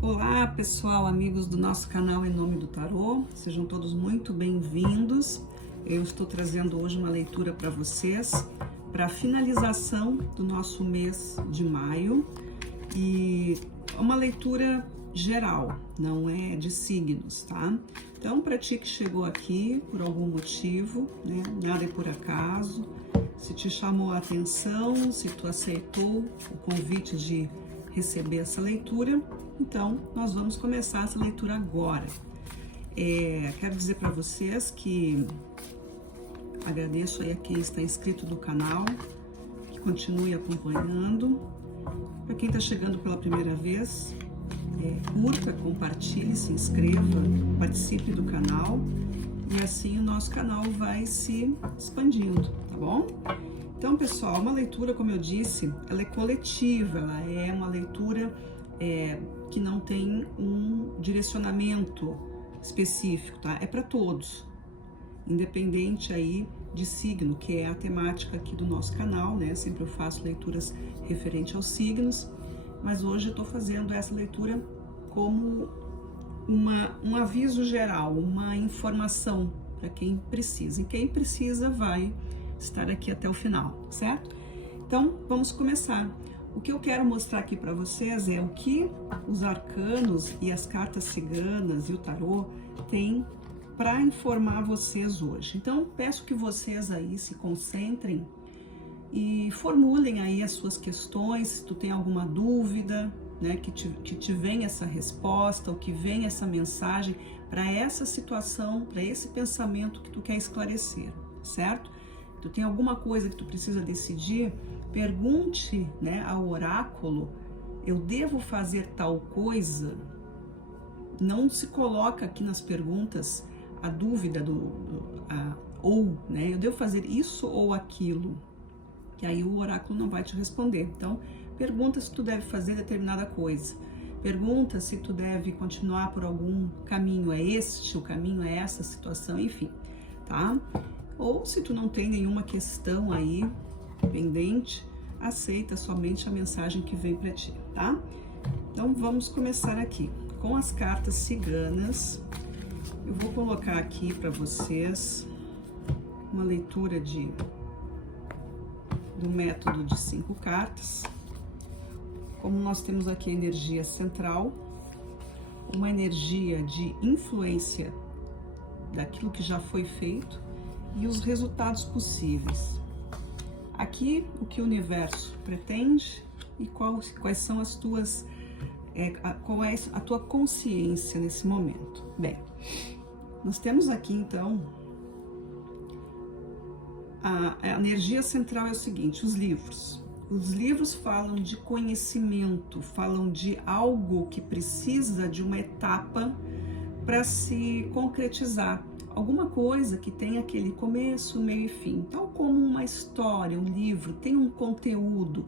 Olá pessoal, amigos do nosso canal Em Nome do Tarô, sejam todos muito bem-vindos. Eu estou trazendo hoje uma leitura para vocês, para a finalização do nosso mês de maio, e uma leitura geral, não é de signos, tá? Então, para ti que chegou aqui por algum motivo, né, nada é por acaso, se te chamou a atenção, se tu aceitou o convite de receber essa leitura, então nós vamos começar essa leitura agora. Quero dizer para vocês que agradeço aí a quem está inscrito no canal, que continue acompanhando. Para quem está chegando pela primeira vez, curta, compartilhe, se inscreva, participe do canal e assim o nosso canal vai se expandindo, tá bom? Então, pessoal, uma leitura, como eu disse, ela é coletiva, ela é uma leitura que não tem um direcionamento específico, tá? É para todos, independente aí de signo, que é a temática aqui do nosso canal, né? Sempre eu faço leituras referente aos signos, mas hoje eu tô fazendo essa leitura como um aviso geral, uma informação para quem precisa. E quem precisa vai estar aqui até o final, certo? Então, vamos começar. O que eu quero mostrar aqui para vocês é o que os arcanos e as cartas ciganas e o tarô têm para informar vocês hoje. Então, peço que vocês aí se concentrem e formulem aí as suas questões, se tu tem alguma dúvida, né, que te venha essa resposta, ou que venha essa mensagem para essa situação, para esse pensamento que tu quer esclarecer, certo? Tu tem alguma coisa que tu precisa decidir, pergunte, né, ao oráculo, eu devo fazer tal coisa? Não se coloca aqui nas perguntas a dúvida né, eu devo fazer isso ou aquilo, que aí o oráculo não vai te responder. Então, pergunta se tu deve fazer determinada coisa. Pergunta se tu deve continuar por algum caminho, é este o caminho, é essa situação, enfim, tá? Ou se tu não tem nenhuma questão aí pendente, aceita somente a mensagem que vem para ti, tá? Então vamos começar aqui com as cartas ciganas. Eu vou colocar aqui para vocês uma leitura do método de 5 cartas. Como nós temos aqui a energia central, uma energia de influência daquilo que já foi feito e os resultados possíveis. Aqui o que o universo pretende e quais são as tuas, qual é a tua consciência nesse momento. Bem, nós temos aqui então a energia central é o seguinte: os livros. Os livros falam de conhecimento, falam de algo que precisa de uma etapa para se concretizar. Alguma coisa que tem aquele começo, meio e fim. Então, como uma história, um livro, tem um conteúdo.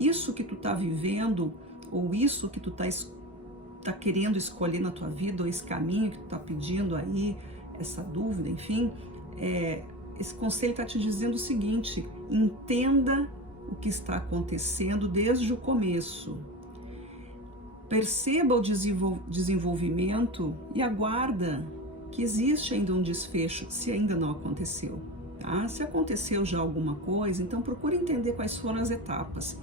Isso que tu tá vivendo, ou isso que tu tá querendo escolher na tua vida, ou esse caminho que tu tá pedindo aí, essa dúvida, enfim, esse conselho tá te dizendo o seguinte: entenda o que está acontecendo desde o começo. Perceba o desenvolvimento e aguarda que existe ainda um desfecho, se ainda não aconteceu, tá? Se aconteceu já alguma coisa, então procure entender quais foram as etapas.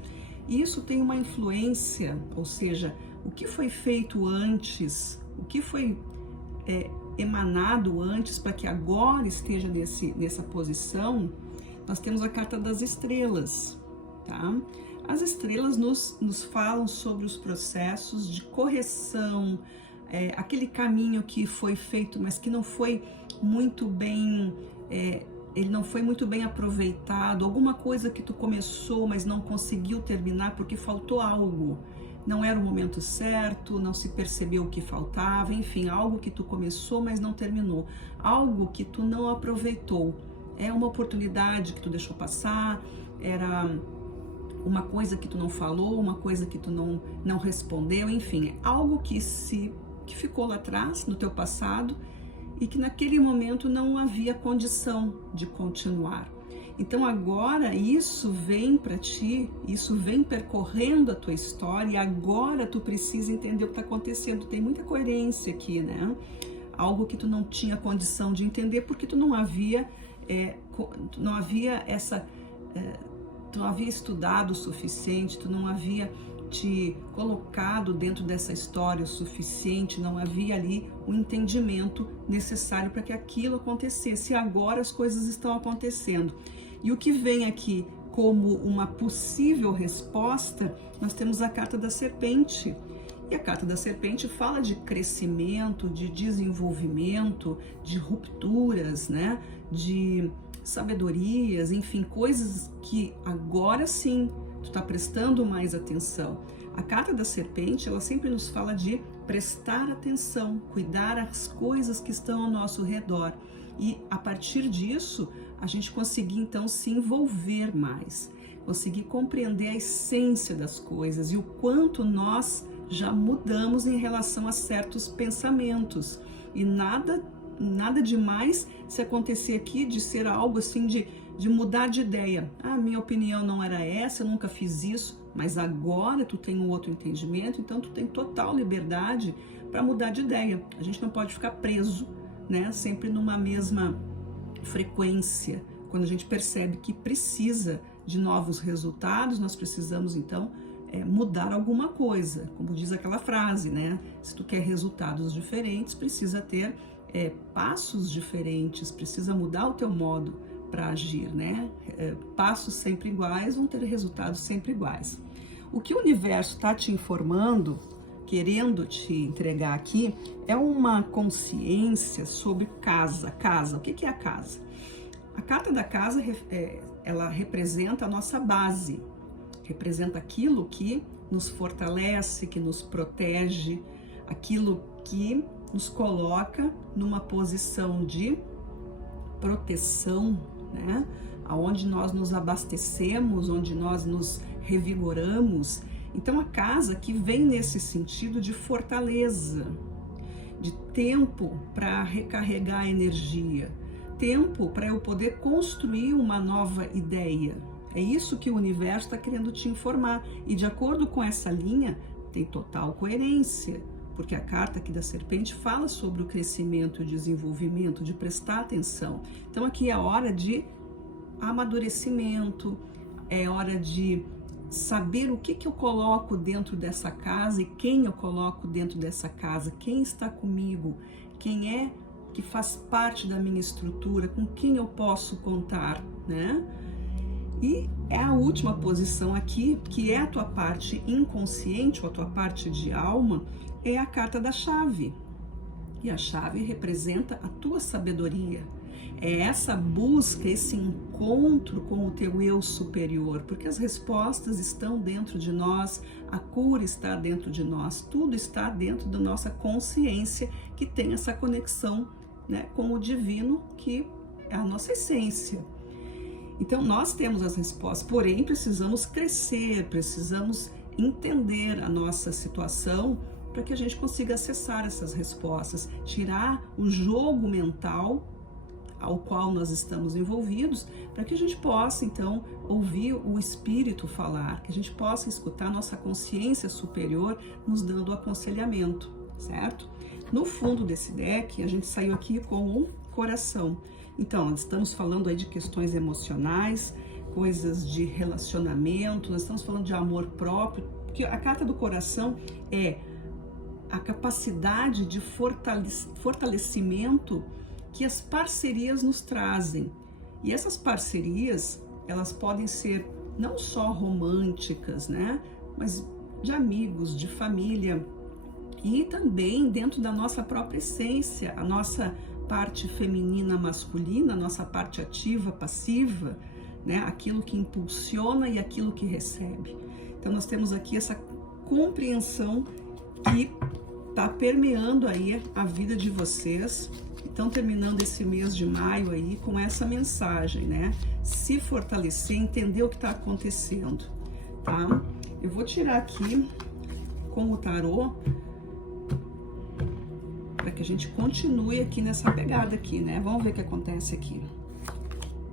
Isso tem uma influência, ou seja, o que foi feito antes, o que foi emanado antes para que agora esteja nessa posição. Nós temos a carta das estrelas, tá? As estrelas nos falam sobre os processos de correção, aquele caminho que foi feito, mas que não foi muito bem, ele não foi muito bem aproveitado, alguma coisa que tu começou, mas não conseguiu terminar porque faltou algo, não era o momento certo, não se percebeu o que faltava, enfim, algo que tu começou, mas não terminou, algo que tu não aproveitou, é uma oportunidade que tu deixou passar, era uma coisa que tu não falou, uma coisa que tu não respondeu, enfim, algo que ficou lá atrás, no teu passado, e que naquele momento não havia condição de continuar. Então agora isso vem para ti, isso vem percorrendo a tua história e agora tu precisa entender o que está acontecendo. Tem muita coerência aqui, né? Algo que tu não tinha condição de entender porque tu não havia tu não havia estudado o suficiente, tu não havia te colocado dentro dessa história o suficiente, não havia ali o entendimento necessário para que aquilo acontecesse. E agora as coisas estão acontecendo. E o que vem aqui como uma possível resposta, nós temos a carta da serpente. E a carta da serpente fala de crescimento, de desenvolvimento, de rupturas, né? De sabedorias, enfim, coisas que agora sim tu tá prestando mais atenção. A carta da serpente, ela sempre nos fala de prestar atenção, cuidar as coisas que estão ao nosso redor. E a partir disso, a gente conseguir então se envolver mais, conseguir compreender a essência das coisas e o quanto nós já mudamos em relação a certos pensamentos. E nada demais se acontecer aqui de ser algo assim de mudar de ideia. Ah, minha opinião não era essa, eu nunca fiz isso, mas agora tu tem um outro entendimento, então tu tem total liberdade para mudar de ideia. A gente não pode ficar preso, né, sempre numa mesma frequência. Quando a gente percebe que precisa de novos resultados, nós precisamos então mudar alguma coisa. Como diz aquela frase, né? Se tu quer resultados diferentes, precisa ter passos diferentes, precisa mudar o teu modo para agir, né? Passos sempre iguais vão ter resultados sempre iguais. O que o universo está te informando, querendo te entregar aqui, é uma consciência sobre casa. Casa, o que é a casa? A carta da casa, ela representa a nossa base, representa aquilo que nos fortalece, que nos protege, aquilo que nos coloca numa posição de proteção, né? Onde nós nos abastecemos, onde nós nos revigoramos. Então a casa que vem nesse sentido de fortaleza, de tempo para recarregar a energia, tempo para eu poder construir uma nova ideia. É isso que o universo está querendo te informar. E de acordo com essa linha, tem total coerência, porque a carta aqui da serpente fala sobre o crescimento e o desenvolvimento, de prestar atenção. Então aqui é a hora de amadurecimento, é hora de saber o que eu coloco dentro dessa casa e quem eu coloco dentro dessa casa, quem está comigo, quem é que faz parte da minha estrutura, com quem eu posso contar, né? E é a última posição aqui, que é a tua parte inconsciente, ou a tua parte de alma, é a carta da chave. E a chave representa a tua sabedoria. É essa busca, esse encontro com o teu eu superior, porque as respostas estão dentro de nós, a cura está dentro de nós, tudo está dentro da nossa consciência, que tem essa conexão, né, com o divino, que é a nossa essência. Então nós temos as respostas, porém precisamos crescer, precisamos entender a nossa situação para que a gente consiga acessar essas respostas, tirar o jogo mental ao qual nós estamos envolvidos, para que a gente possa então ouvir o espírito falar, que a gente possa escutar a nossa consciência superior nos dando aconselhamento, certo? No fundo desse deck, a gente saiu aqui com um coração. Então, nós estamos falando aí de questões emocionais, coisas de relacionamento, nós estamos falando de amor próprio, porque a carta do coração é a capacidade de fortalecimento que as parcerias nos trazem. E essas parcerias, elas podem ser não só românticas, né? Mas de amigos, de família, e também dentro da nossa própria essência, a nossa parte feminina, masculina, a nossa parte ativa, passiva, né? Aquilo que impulsiona e aquilo que recebe. Então nós temos aqui essa compreensão que está permeando aí a vida de vocês. Então, terminando esse mês de maio aí com essa mensagem, né? Se fortalecer, entender o que está acontecendo, tá? Eu vou tirar aqui com o tarô para que a gente continue aqui nessa pegada aqui, né? Vamos ver o que acontece aqui.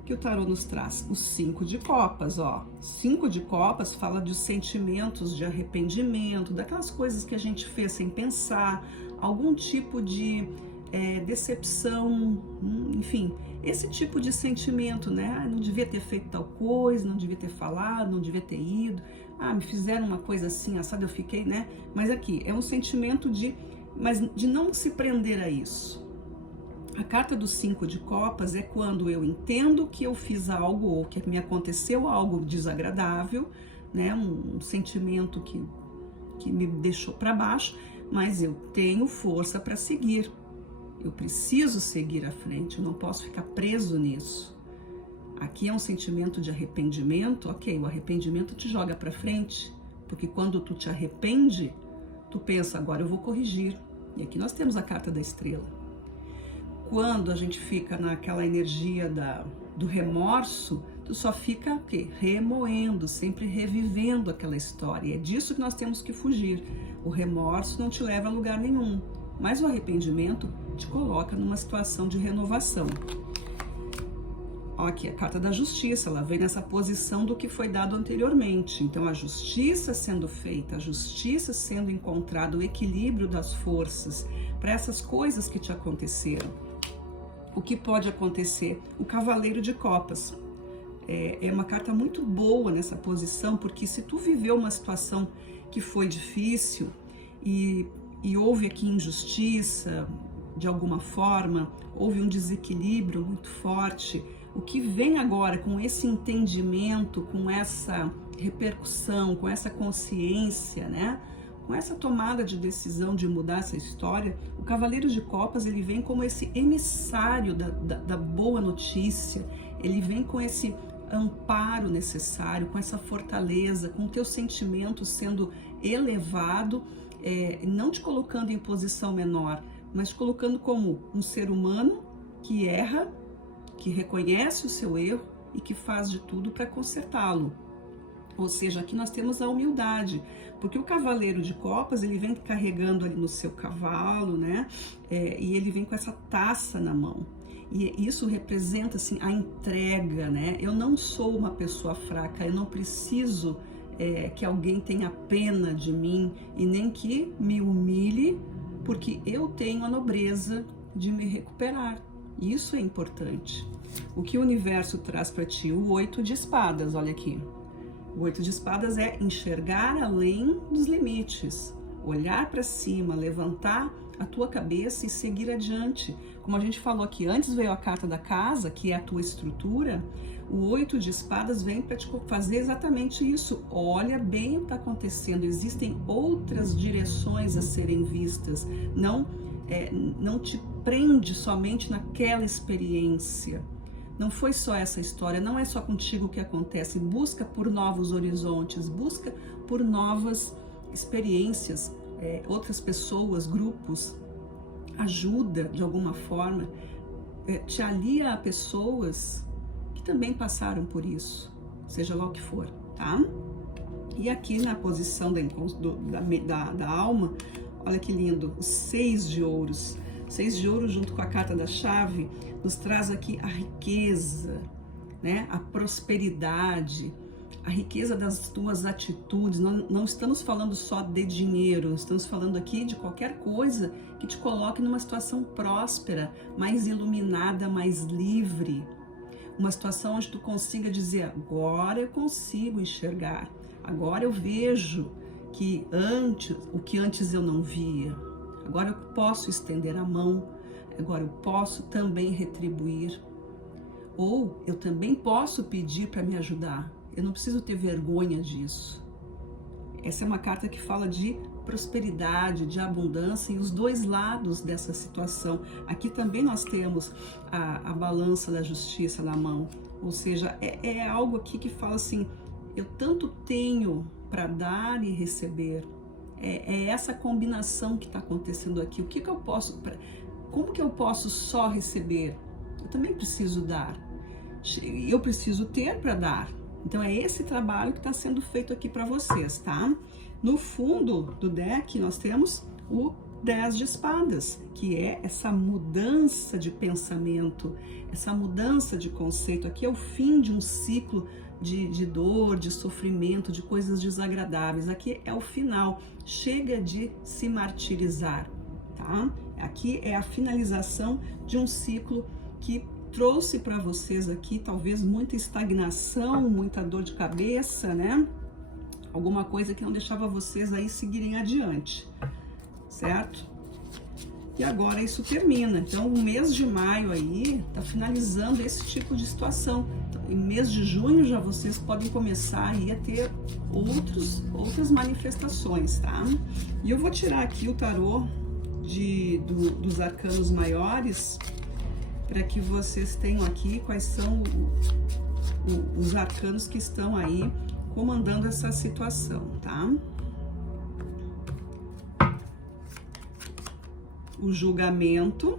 que o tarô nos traz? O 5 de copas, ó. 5 de copas fala de sentimentos de arrependimento, daquelas coisas que a gente fez sem pensar, algum tipo de decepção, enfim, esse tipo de sentimento, né? Ah, não devia ter feito tal coisa, não devia ter falado, não devia ter ido, me fizeram uma coisa assim, assado, eu fiquei, né? Mas aqui, é um sentimento mas de não se prender a isso. A carta do 5 de copas é quando eu entendo que eu fiz algo ou que me aconteceu algo desagradável, né? Um sentimento que me deixou para baixo, mas eu tenho força para seguir. Eu preciso seguir à frente, eu não posso ficar preso nisso. Aqui é um sentimento de arrependimento, ok, o arrependimento te joga para frente, porque quando tu te arrepende, tu pensa, agora eu vou corrigir. E aqui nós temos a carta da estrela. Quando a gente fica naquela energia do remorso, tu só fica o quê? Remoendo, sempre revivendo aquela história. E é disso que nós temos que fugir. O remorso não te leva a lugar nenhum, mas o arrependimento te coloca numa situação de renovação. Ó, aqui a carta da justiça, ela vem nessa posição do que foi dado anteriormente. Então a justiça sendo feita, a justiça sendo encontrado, o equilíbrio das forças para essas coisas que te aconteceram. O que pode acontecer? O cavaleiro de copas. É uma carta muito boa nessa posição, porque se tu viveu uma situação que foi difícil e houve aqui injustiça, de alguma forma, houve um desequilíbrio muito forte, o que vem agora com esse entendimento, com essa repercussão, com essa consciência, né? Com essa tomada de decisão de mudar essa história, o Cavaleiro de Copas, ele vem como esse emissário da boa notícia, ele vem com esse amparo necessário, com essa fortaleza, com o teu sentimento sendo elevado, não te colocando em posição menor, mas te colocando como um ser humano que erra, que reconhece o seu erro e que faz de tudo para consertá-lo. Ou seja, aqui nós temos a humildade, porque o cavaleiro de copas, ele vem carregando ali no seu cavalo, né? E ele vem com essa taça na mão. E isso representa, assim, a entrega, né? Eu não sou uma pessoa fraca, eu não preciso que alguém tenha pena de mim e nem que me humilhe, porque eu tenho a nobreza de me recuperar. Isso é importante. O que o universo traz para ti? O 8 de espadas, olha aqui. O 8 de espadas é enxergar além dos limites, olhar para cima, levantar a tua cabeça e seguir adiante. Como a gente falou aqui, antes veio a carta da casa, que é a tua estrutura, o 8 de espadas vem para te fazer exatamente isso. Olha bem o que está acontecendo, existem outras direções a serem vistas, não te prende somente naquela experiência. Não foi só essa história, não é só contigo que acontece. Busca por novos horizontes, busca por novas experiências, outras pessoas, grupos. Ajuda de alguma forma, te alia a pessoas que também passaram por isso, seja lá o que for, tá? E aqui na posição da alma, olha que lindo, os 6 de ouros. 6 de ouro junto com a carta da chave nos traz aqui a riqueza, né? A prosperidade, a riqueza das tuas atitudes. Não estamos falando só de dinheiro, estamos falando aqui de qualquer coisa que te coloque numa situação próspera, mais iluminada, mais livre. Uma situação onde tu consiga dizer, agora eu consigo enxergar, agora eu vejo que o que antes eu não via. Agora eu posso estender a mão, agora eu posso também retribuir. Ou eu também posso pedir para me ajudar. Eu não preciso ter vergonha disso. Essa é uma carta que fala de prosperidade, de abundância e os dois lados dessa situação. Aqui também nós temos a balança da justiça na mão. Ou seja, é algo aqui que fala assim, eu tanto tenho para dar e receber. É essa combinação que está acontecendo aqui. Como que eu posso só receber? Eu também preciso dar. Eu preciso ter para dar. Então é esse trabalho que está sendo feito aqui para vocês, tá? No fundo do deck nós temos o 10 de espadas, que é essa mudança de pensamento, essa mudança de conceito. Aqui é o fim de um ciclo de dor, de sofrimento, de coisas desagradáveis. Aqui é o final, chega de se martirizar, tá? Aqui é a finalização de um ciclo que trouxe para vocês aqui talvez muita estagnação, muita dor de cabeça, né? Alguma coisa que não deixava vocês aí seguirem adiante, certo? E agora isso termina. Então, o mês de maio aí tá finalizando esse tipo de situação. Então, em mês de junho já vocês podem começar aí a ter outras manifestações, tá? E eu vou tirar aqui o tarô dos arcanos maiores para que vocês tenham aqui quais são os arcanos que estão aí comandando essa situação, tá? O julgamento,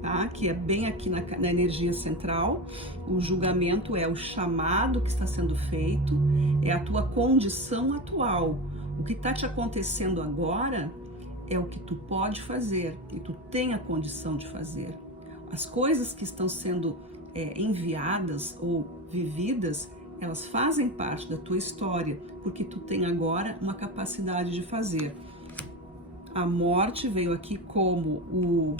tá? Que é bem aqui na energia central. O julgamento é o chamado que está sendo feito, é a tua condição atual. O que está te acontecendo agora é o que tu pode fazer e tu tem a condição de fazer. As coisas que estão sendo enviadas ou vividas, elas fazem parte da tua história, porque tu tem agora uma capacidade de fazer. A morte veio aqui como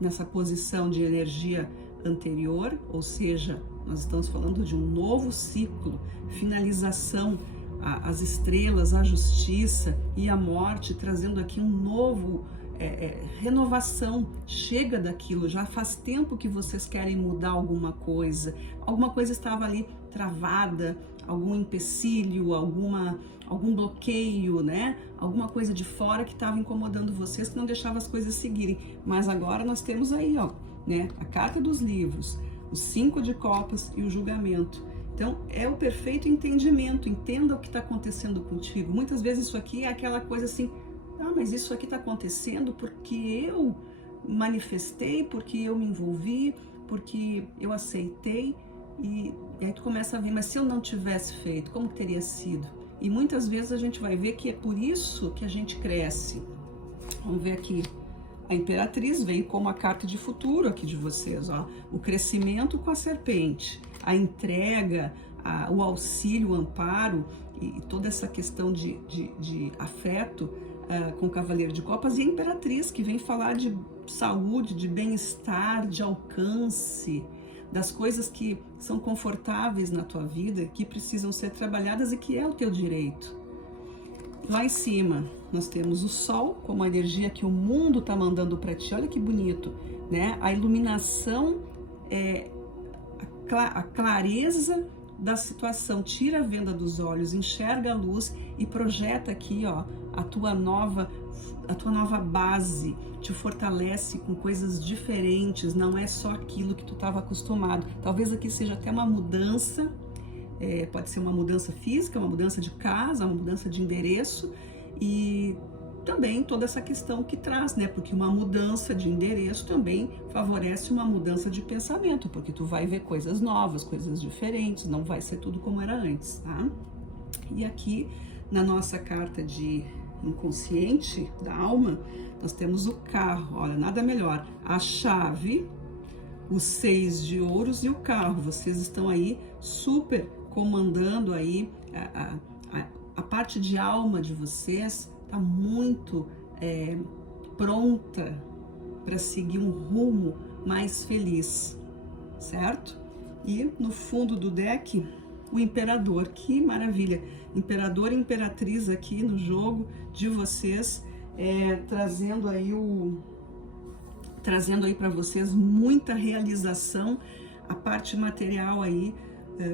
nessa posição de energia anterior, ou seja, nós estamos falando de um novo ciclo, finalização, as estrelas, a justiça e a morte trazendo aqui um novo renovação. Chega daquilo, já faz tempo que vocês querem mudar alguma coisa estava ali travada, algum empecilho, algum bloqueio, né? Alguma coisa de fora que estava incomodando vocês, que não deixava as coisas seguirem. Mas agora nós temos aí, ó, né? A carta dos livros, os 5 de copas e o julgamento. Então, é o perfeito entendimento. Entenda o que está acontecendo contigo. Muitas vezes isso aqui é aquela coisa assim, mas isso aqui está acontecendo porque eu manifestei, porque eu me envolvi, porque eu aceitei. E aí tu começa a ver, mas se eu não tivesse feito, como que teria sido? E muitas vezes a gente vai ver que é por isso que a gente cresce. Vamos ver aqui. A Imperatriz veio como a carta de futuro aqui de vocês, ó. O crescimento com a serpente, a entrega, o auxílio, o amparo e toda essa questão de afeto com o Cavaleiro de Copas, e a Imperatriz, que vem falar de saúde, de bem-estar, de alcance, das coisas que são confortáveis na tua vida, que precisam ser trabalhadas e que é o teu direito. Lá em cima, nós temos o Sol, como a energia que o mundo está mandando para ti. Olha que bonito, né? A iluminação, a clareza da situação. Tira a venda dos olhos, enxerga a luz e projeta aqui, ó, a tua nova base. Te fortalece com coisas diferentes, não é só aquilo que tu estava acostumado. Talvez aqui seja até uma mudança. Pode ser uma mudança física, uma mudança de casa, uma mudança de endereço e também toda essa questão que traz, né? Porque uma mudança de endereço também favorece uma mudança de pensamento, porque tu vai ver coisas novas, coisas diferentes, não vai ser tudo como era antes, tá? E aqui na nossa carta de inconsciente da alma, nós temos o carro, olha, nada melhor, a chave, os 6 de ouros e o carro. Vocês estão aí super comandando aí a parte de alma de vocês, está muito pronta para seguir um rumo mais feliz, certo? E no fundo do deck, o Imperador, que maravilha! Imperador e Imperatriz aqui no jogo de vocês, trazendo aí para vocês muita realização, a parte material aí,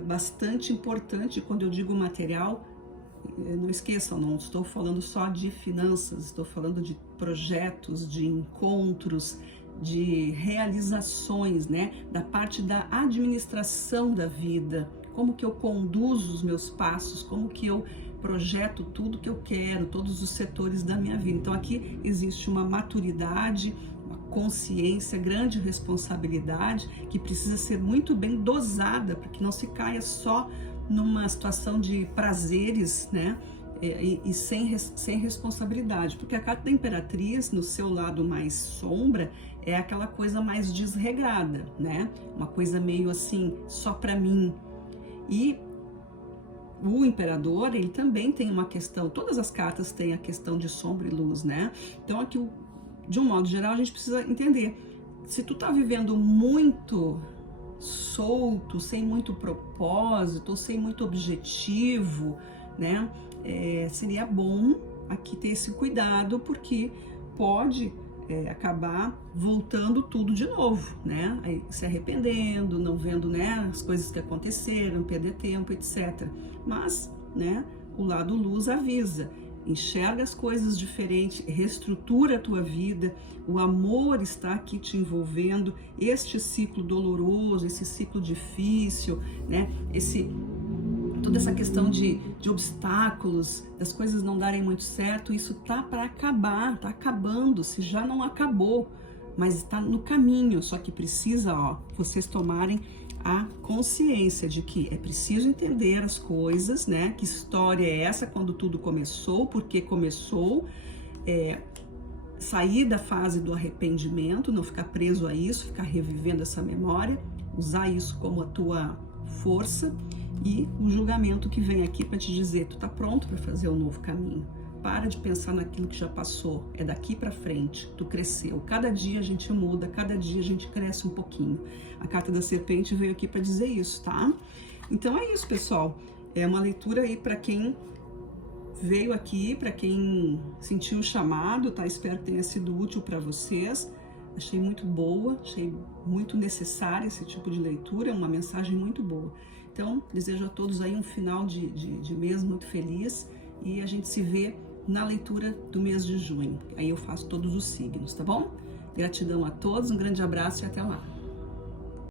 bastante importante. Quando eu digo material, não esqueçam, não estou falando só de finanças, estou falando de projetos, de encontros, de realizações, né? Da parte da administração da vida, como que eu conduzo os meus passos, como que eu projeto tudo que eu quero, todos os setores da minha vida. Então aqui existe uma maturidade, uma consciência, grande responsabilidade que precisa ser muito bem dosada para que não se caia só numa situação de prazeres, né? e sem responsabilidade, porque a carta da Imperatriz, no seu lado mais sombra, é aquela coisa mais desregrada, né? Uma coisa meio assim, só para mim. E o Imperador, ele também tem uma questão, todas as cartas têm a questão de sombra e luz, né? Então aqui, de um modo geral, a gente precisa entender, se tu tá vivendo muito solto, sem muito propósito, sem muito objetivo, né? Seria bom aqui ter esse cuidado, porque pode acabar voltando tudo de novo, né? Aí, se arrependendo, não vendo, né, as coisas que aconteceram, perder tempo, etc. Mas, né, o lado luz avisa, enxerga as coisas diferente, reestrutura a tua vida, o amor está aqui te envolvendo, este ciclo doloroso, esse ciclo difícil, né, toda essa questão de obstáculos, das coisas não darem muito certo, isso tá para acabar, tá acabando, se já não acabou, mas está no caminho, só que precisa, vocês tomarem a consciência de que é preciso entender as coisas, né? Que história é essa, quando tudo começou, por que começou, sair da fase do arrependimento, não ficar preso a isso, ficar revivendo essa memória, usar isso como a tua força, e o julgamento que vem aqui para te dizer, tu tá pronto para fazer um novo caminho. Para de pensar naquilo que já passou, é daqui para frente, tu cresceu. Cada dia a gente muda, cada dia a gente cresce um pouquinho. A carta da serpente veio aqui para dizer isso, tá? Então é isso, pessoal. É uma leitura aí para quem veio aqui, para quem sentiu o chamado, tá? Espero que tenha sido útil para vocês. Achei muito boa, achei muito necessária esse tipo de leitura, é uma mensagem muito boa. Então, desejo a todos aí um final de mês muito feliz e a gente se vê na leitura do mês de junho. Aí eu faço todos os signos, tá bom? Gratidão a todos, um grande abraço e até lá.